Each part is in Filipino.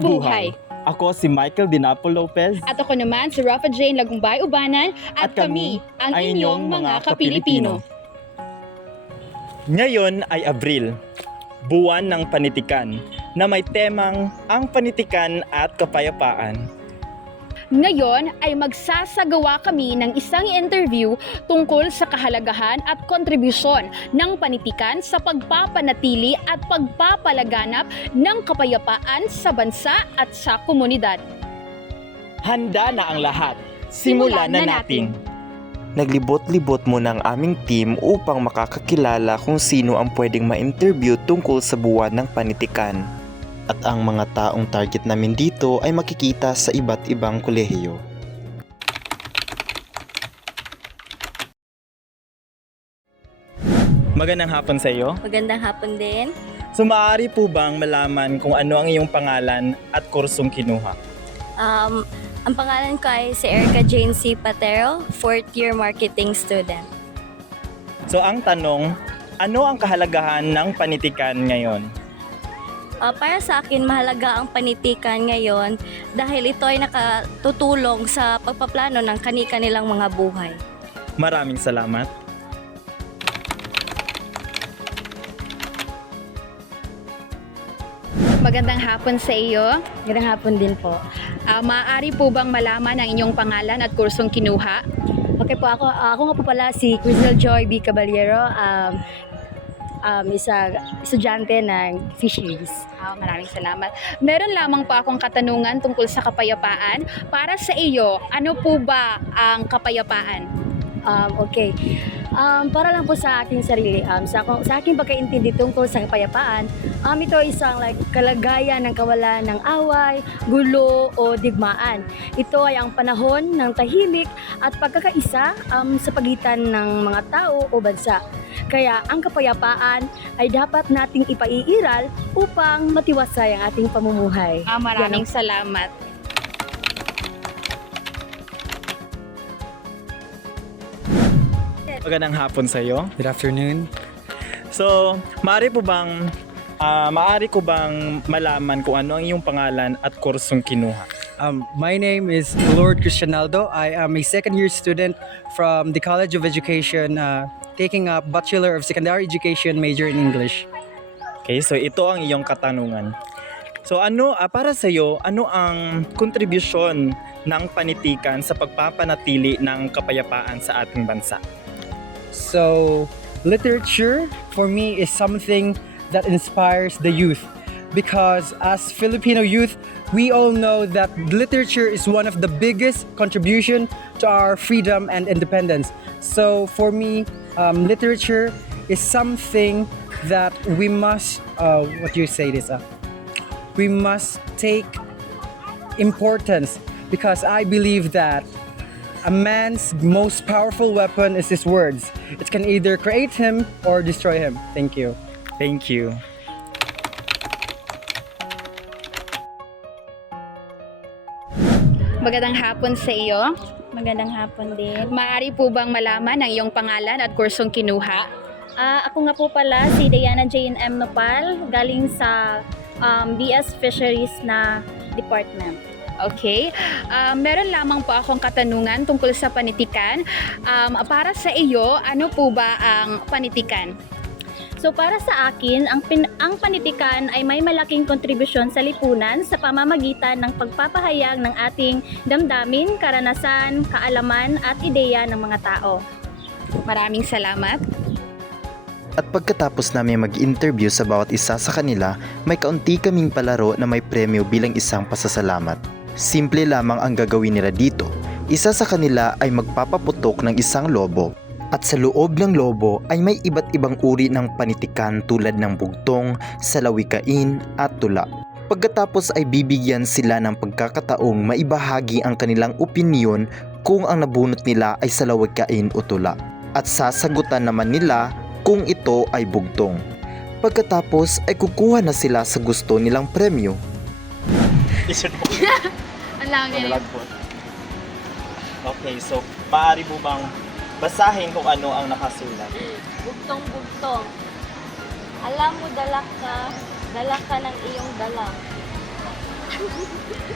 Mabuhay! Ako si Michael Dinapo Lopez. At ako naman si Rafa Jane Lagumbay Ubanan at kami ang inyong mga Kapilipino. Ngayon ay Abril, buwan ng panitikan, na may temang ang panitikan at kapayapaan. Ngayon ay magsasagawa kami ng isang interview tungkol sa kahalagahan at kontribusyon ng panitikan sa pagpapanatili at pagpapalaganap ng kapayapaan sa bansa at sa komunidad. Handa na ang lahat. Simulan na natin. Naglibot-libot muna ang aming team upang makakakilala kung sino ang pwedeng ma-interview tungkol sa buwan ng panitikan. At ang mga taong target namin dito ay makikita sa iba't ibang kolehiyo. Magandang hapon sa iyo. Magandang hapon din. So maaari po bang malaman kung ano ang iyong pangalan at kursong kinuha? Ang pangalan ko ay si Erica Jane C. Patero, 4th year marketing student. So ang tanong, ano ang kahalagahan ng panitikan ngayon? Para sa akin, mahalaga ang panitikan ngayon dahil ito ay nakatutulong sa pagpaplano ng kani-kanilang mga buhay. Maraming salamat. Magandang hapon sa iyo. Magandang hapon din po. Maaari po bang malaman ang inyong pangalan at kursong kinuha? Okay po, ako nga po pala si Crystal Joy B. Caballero, isa estudyante ng fisheries. Maraming salamat. Meron lamang po akong katanungan tungkol sa kapayapaan. Para sa iyo, ano po ba ang kapayapaan? Okay. Para lang po sa aking sarili, sa aking pagkaintindi tungkol sa kapayapaan, ito ay isang kalagayan ng kawalan ng away, gulo o digmaan. Ito ay ang panahon ng tahimik at pagkakaisa sa pagitan ng mga tao o bansa. Kaya ang kapayapaan ay dapat nating ipaiiral upang matiwasay ang ating pamumuhay. Maraming salamat. Magandang hapon sa iyo. Good afternoon. So, maaari ko bang malaman kung ano ang iyong pangalan at kursong kinuha? My name is Lord Cristianaldo. I am a second-year student from the College of Education, taking a Bachelor of Secondary Education major in English. Okay, so ito ang iyong katanungan. So para sa iyo, ano ang kontribusyon ng panitikan sa pagpapanatili ng kapayapaan sa ating bansa? So, literature for me is something that inspires the youth, because as Filipino youth, we all know that literature is one of the biggest contribution to our freedom and independence. So for me, literature is something that we must we must take importance, because I believe that a man's most powerful weapon is his words. It can either create him or destroy him. Thank you. Thank you. Magandang hapon sa iyo. Magandang hapon din. Maaari po bang malaman ang iyong pangalan at kursong kinuha? Ako nga po pala si Diana Jane M. Nopal, galing sa BS Fisheries na department. Okay. Meron lamang po akong katanungan tungkol sa panitikan. Para sa iyo, ano po ba ang panitikan? So para sa akin, ang panitikan ay may malaking kontribusyon sa lipunan sa pamamagitan ng pagpapahayag ng ating damdamin, karanasan, kaalaman at ideya ng mga tao. Maraming salamat. At pagkatapos namin mag-interview sa bawat isa sa kanila, may kaunti kaming palaro na may premyo bilang isang pasasalamat. Simple lamang ang gagawin nila dito. Isa sa kanila ay magpapaputok ng isang lobo. At sa loob ng lobo ay may iba't ibang uri ng panitikan tulad ng bugtong, salawikain at tula. Pagkatapos ay bibigyan sila ng pagkakataong maibahagi ang kanilang opinyon kung ang nabunot nila ay salawikain o tula. At sasagutan naman nila kung ito ay bugtong. Pagkatapos ay kukuha na sila sa gusto nilang premyo. Okay, so maaari mo bang basahin kung ano ang nakasulat? Bugtong-bugtong. Alam mo, dala ka ng iyong dala.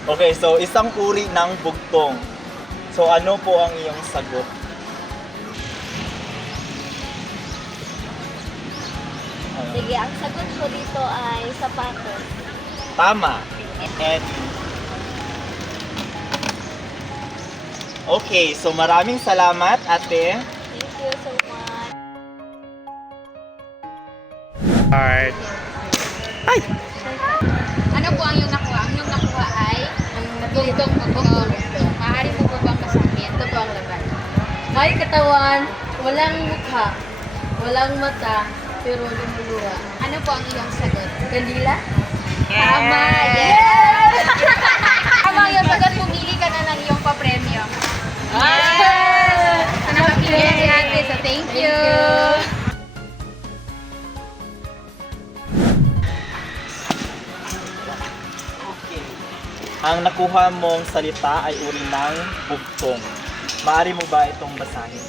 Okay, so isang uri ng bugtong. So ano po ang iyong sagot? Sige, ang sagot ko dito ay sapatos. Tama. And okay, so maraming salamat, ate. Thank you so much. Art. Ano po ang iyong nakuha? Ang iyong nakuha ay bugtong. Maaari mo po bang masabi? Ito po ang laban. May katawan, walang mukha, walang mata, pero lumuluha. Ano po ang iyong sagot? Kandila? Tama! Yes! Tama ang iyong sagot. Pumili ka na ng iyong papremyo. Yes! So, nakapili si ate. So, thank you. Ang nakuha mong salita ay uri ng bugtong. Maaari mo ba itong basahin?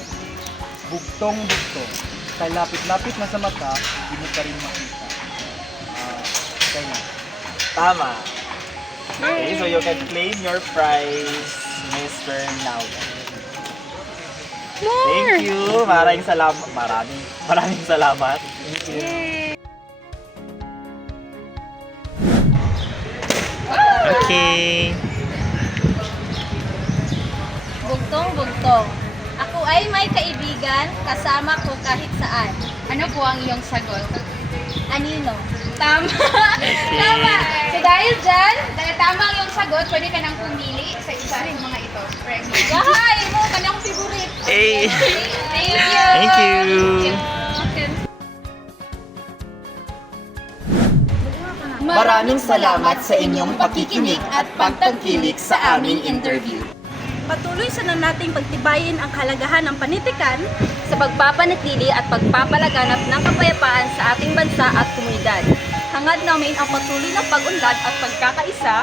Bugtong-bugtong. Kay lapit-lapit na sa mata, di mo pa rin makita. Kaya. Tama. Okay, so you can claim your prize, Mr. Now. Thank you. Maraming salamat. Maraming salamat. Thank you. Okay. Bugtong-bugtong. Ako ay may kaibigan, kasama ko kahit saan. Ano po ang iyong sagot? Anino? Tama! Tama! So dahil dyan, dahil tama ang iyong sagot, pwede ka nang pumili sa isa rin mga ito. Premyo. Yahay! Mo, kanyang favorite. Hey. Thank you! Thank you. Maraming salamat sa inyong pakikinig at pagtangkilik sa aming interview. Patuloy sa nating pagtibayin ang kahalagahan ng panitikan Sa pagpapanatili at pagpapalaganap ng kapayapaan sa ating bansa at komunidad. Hangad namin ang patuloy na pag-unlad at pagkakaisa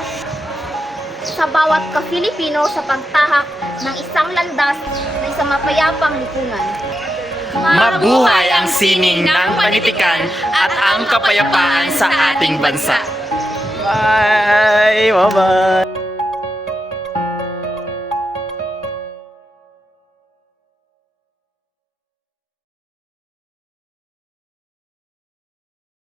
sa bawat ka-Filipino sa pagtahak ng isang landas na isang mapayapang lipunan. Mabuhay ang sining ng panitikan at ang kapayapaan sa ating bansa. Bye! Bye-bye!